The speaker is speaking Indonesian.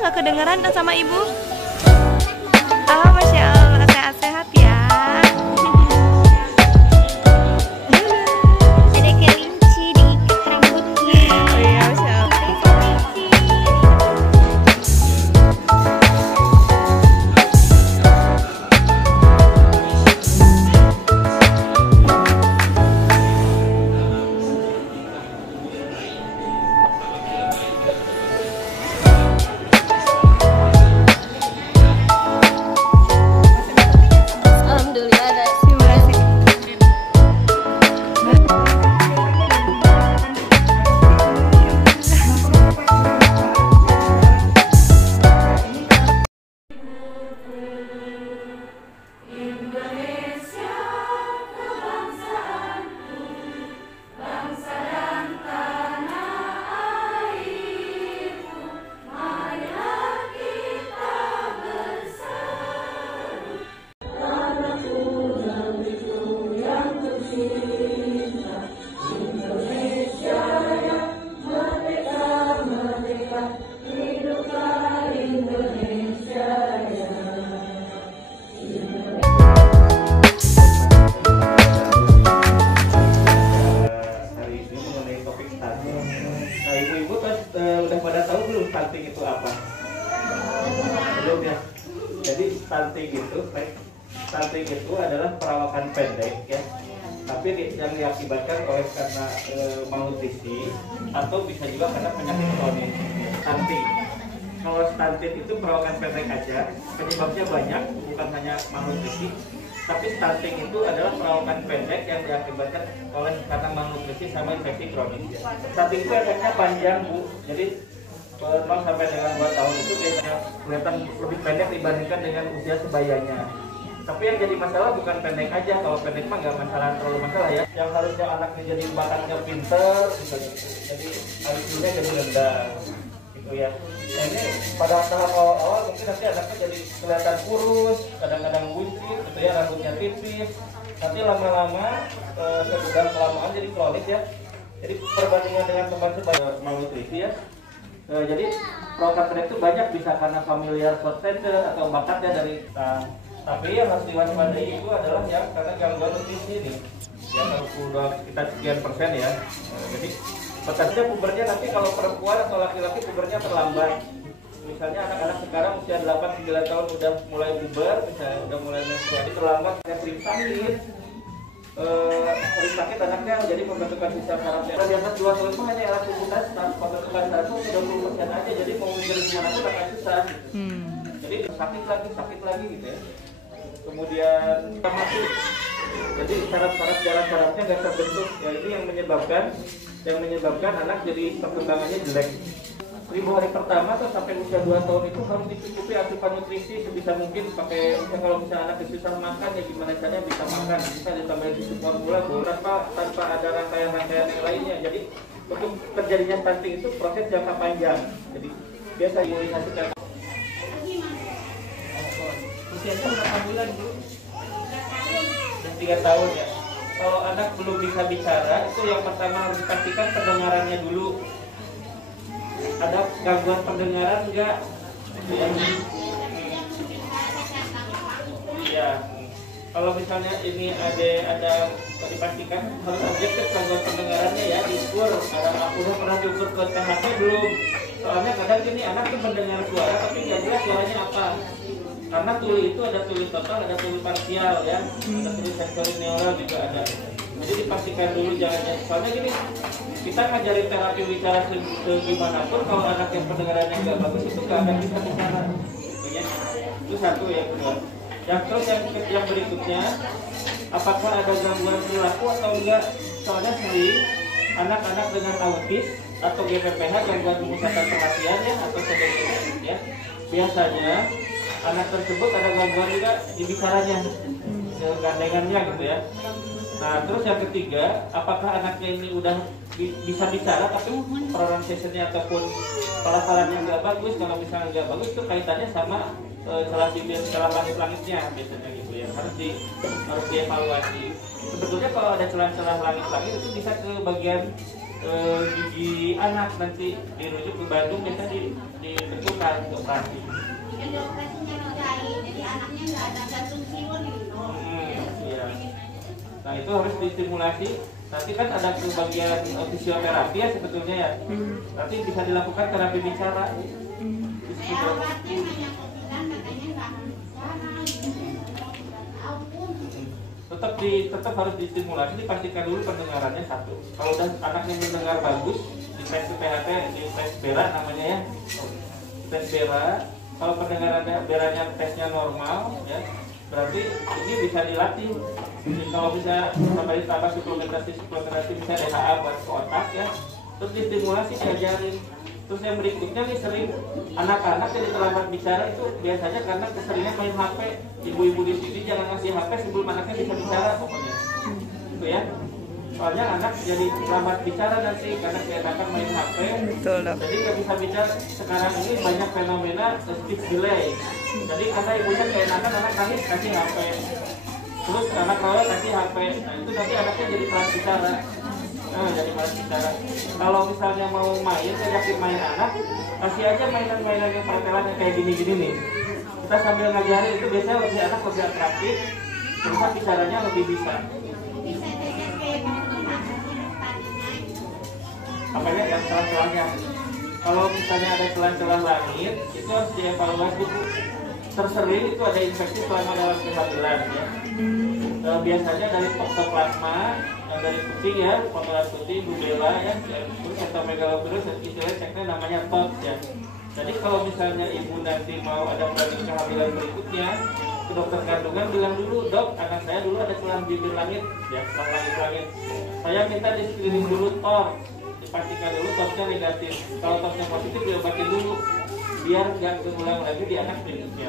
nggak kedengeran sama ibu? Oh, Masya Allah, sehat-sehat ya. Ada kelinci diikat rambutnya. Oh iya, Masya Allah. Alhamdulillah ada. Terima kasih. Hari ini mengenai topik stunting. Nah, ibu-ibu udah pada tahu belum stunting itu apa? Belum ya. Jadi stunting itu adalah perawakan pendek ya. Tapi yang diakibatkan oleh karena malnutrisi atau bisa juga karena penyakit kronis. Stunting. Kalau stunting itu perawakan pendek aja, penyebabnya banyak, bukan hanya malnutrisi. Tapi stunting itu adalah perawakan pendek yang diakibatkan oleh karena malnutrisi sama infeksi kronis. Stunting itu efeknya panjang, Bu. Jadi 0 sampai dengan 2 tahun itu biasanya kelihatan lebih pendek dibandingkan dengan usia sebayanya. Tapi yang jadi masalah bukan pendek aja. Kalau pendek mah nggak masalah, terlalu masalah ya. Yang harusnya anaknya jadi bakatnya pinter, gitu. Jadi IQ-nya jadi rendah, gitu ya. Nah, ini pada tahap awal-awal mungkin nanti anaknya jadi kelihatan kurus, kadang-kadang buncit, gitu ya, rambutnya tipis. Nanti lama-lama sudah kelamaan jadi kronis ya. Jadi perbandingan dengan teman sebaya malnutrisi ya. Jadi perawakan pendek itu banyak bisa karena familiar short stature atau bakatnya dari tapi yang harus diwaspadai itu adalah yang karena gangguan nutrisi nih. Ya udah sekitar sekian persen ya. Jadi potensinya pubernya nanti kalau perempuan atau laki-laki pubernya terlambat. Misalnya anak-anak sekarang usia 8-9 tahun udah mulai puber, misalnya udah mulai menstruasi terlambat, sering sakit anaknya jadi pembentukan sisa sarafnya. Di atas 2 tahun itu hanya aktivitas pembentukan sarafnya 20% aja, jadi mau mikir gimana pun akan susah. Jadi sakit lagi gitu ya. Kemudian masih, jadi saraf-saraf jalan sarafnya nggak terbentuk. Ya ini yang menyebabkan anak jadi perkembangannya jelek. 1000 hari pertama atau sampai usia 2 tahun itu harus dicukupi asupan nutrisi sebisa mungkin pakai, kalau misalnya anak susah makan ya gimana caranya bisa makan, bisa ditambahin susu formula tanpa ada rangkaian yang lainnya. Jadi untuk terjadinya stunting itu proses jangka panjang. Jadi biasa imunisasi usianya berapa bulan, Bu? 3 tahun ya. Kalau anak belum bisa bicara, itu yang pertama harus dipastikan pendengarannya dulu. Ada gangguan pendengaran enggak? Ya. Kalau misalnya ini ada dipastikan harus objektif gangguan pendengarannya ya, diukur. Udah pernah diukur ke THT belum? Soalnya kadang gini anak tuh mendengar suara tapi nggak jelas suaranya apa. Karena tuli itu ada tuli total, ada tuli parsial ya, ada tuli sensori neural juga ada. Jadi dipastikan dulu jangan. Soalnya gini, kita ngajarin terapi bicara segimanapun kalau anak yang pendengarannya nggak bagus itu nggak akan bisa bicara. Ya. Itu satu ya kedua. Terus yang berikutnya, apakah ada gangguan perilaku atau enggak? Soalnya sering anak-anak dengan autis atau GPPH, gangguan pemusatan perhatian ya atau sebagainya ya. Biasanya anak tersebut ada gangguan juga di bicaranya, gandengannya gitu ya. Nah terus yang ketiga, apakah anaknya ini udah bisa bicara tapi pronunciation-nya ataupun pelafalannya nggak bagus? Kalau misalnya nggak bagus itu kaitannya sama celah bibir, celah langit-langitnya biasanya gitu ya. Harus dievaluasi. Sebetulnya kalau ada celah-celah langit-langit itu bisa ke bagian gigi anak, nanti dirujuk ke Bandung, biasa ditentukan ke operasi. Yang dioperasinya dijahit, jadi anaknya nggak ada jantung siun gitu. Iya. Nah itu harus distimulasi. Nanti kan ada ke bagian fisioterapi ya sebetulnya ya. Nanti bisa dilakukan terapi bicara. Saya obatnya banyak kopilan, makanya nggak harus bicara. Tetap harus distimulasi, dipastikan dulu pendengarannya satu. Kalau udah anaknya mendengar bagus, di tes PHT, di tes BERA namanya ya, tes BERA. Kalau pendengarannya BERA-nya tesnya normal, ya berarti ini bisa dilatih. Jadi kalau bisa sampai tambah suplementasi bisa DHA buat ke otak ya, terus distimulasi diajarin. Terus yang berikutnya nih sering anak-anak jadi terlambat bicara itu biasanya karena keseringan main HP. Ibu-ibu di sini jangan ngasih HP sebelum anaknya bisa bicara pokoknya. Itu ya. Soalnya anak jadi terlambat bicara nanti karena keenakan main HP. Betul, Dok. Jadi nggak bisa bicara. Sekarang ini banyak fenomena speech delay. Jadi karena ibunya keenakan anak kasih HP. Terus anak rawat kasih HP. Nah itu nanti anaknya jadi telat bicara. Jadi malas bicara. Kalau misalnya mau main, ngajakin main anak, kasih aja mainan-mainan yang pertelan yang kayak gini-gini nih. Kita sambil ngajarin itu biasanya lebih anak lebih atraktif, terus bicaranya lebih bisa. Bisa jadi kayak Apanya yang celah-celahnya. Kalau misalnya ada celah-celah langit, itu harus dievaluasi. Tersering itu ada infeksi selama dalam kehamilan ya. Biasanya dari toxoplasma, dari kucing ya, kotoran kucing, rubella ya, terus cytomegalovirus, istilahnya ceknya namanya TOX ya. Jadi kalau misalnya ibu nanti mau ada planning kehamilan berikutnya, ke dokter kandungan bilang dulu, dok, anak saya dulu ada kelang bibir langit, ya, kelang langit. Saya minta di screening dulu TOR, dipastikan dulu TOR-nya negatif. Kalau TOR-nya positif diobatin dulu, biar nggak berulang lagi di anak berikutnya.